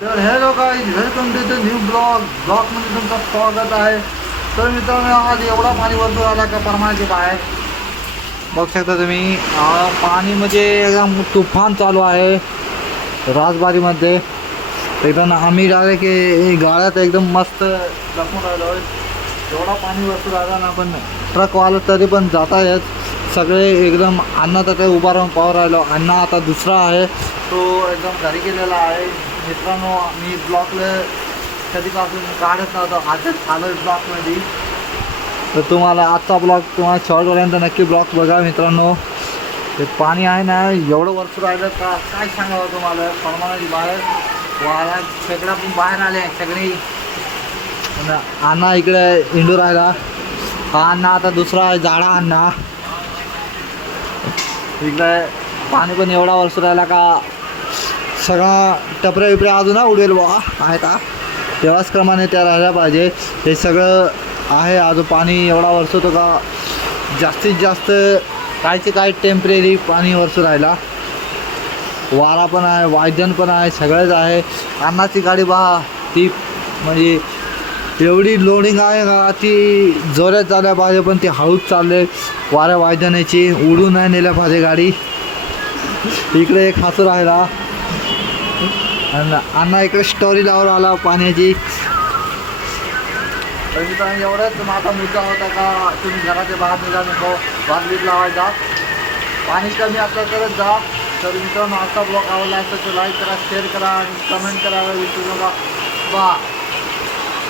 तर hello guys, welcome to the new ब्लॉगमध्ये तुमचं स्वागत आहे. तर मित्रांनो, आज एवढा पाणी वरतो आला का परमाच्या बाहेर बघू शकता तुम्ही. पाणी म्हणजे एकदम तुफान चालू आहे राजबारीमध्ये. एकदम आम्ही डायरेक्ट गाड्यात एकदम मस्त लपून राहिलो आहे. एवढा पाणी वरतो राहिला ना, पण ट्रकवाला तरी पण जात आहेत सगळे. एकदम अण्णा तर ते उभा राहून पाहू राहिलो. अण्णा आता दुसरा आहे, तो एकदम घरी गेलेला आहे. मित्रांनो, मी ब्लॉगला कधीपासून काढत नव्हतो, आजच आलो ब्लॉगमध्ये. तर तुम्हाला आजचा ब्लॉग तुम्हाला शेवटपर्यंत नक्की ब्लॉग बघा मित्रांनो. ते पाणी आहे ना एवढं वर्ष राहिलं का काय सांगावं तुम्हाला. परमानाची बाहेर वारा सगळा पण बाहेर आले सगळी. अण्णा इकडे इंडू राहिला. हा अण्णा आता दुसरा आहे, जाडा अण्णा. इकडे पाणी पण एवढा वर्ष राहिला का सगळा टपऱ्या विपऱ्या अजून उडेल बा आहे का, तेव्हाच क्रमाने त्या राहायला पाहिजे. हे सगळं आहे अजून पाणी एवढा वर्षतो का जास्तीत जास्त कायचे काय टेम्परेरी पाणी वर्ष राहिला. वारा पण आहे, वायजन पण आहे, सगळंच आहे. अन्नाची गाडी बा ती म्हणजे एवढी लोडिंग आहे का ती जोरात चालल्या पाहिजे, पण ती हळूच चालले. वाऱ्या वायजनाची उडून नाही नेल्या पाहिजे गाडी. इकडे एक हातू राहिला. अण्णा इकडे स्टोरी लावून आला पाण्याची. तर एवढंच माझा मुद्दा होता का तुम्ही घराच्या बाहेर निघा नको, बादलीत लावायचा. पाणी कमी आपलं करत जा. तर मित्रांनो, आजचा ब्लॉग आवडला असेल तर लाईक करा, शेअर करा आणि कमेंट करायला विसरू नका. बा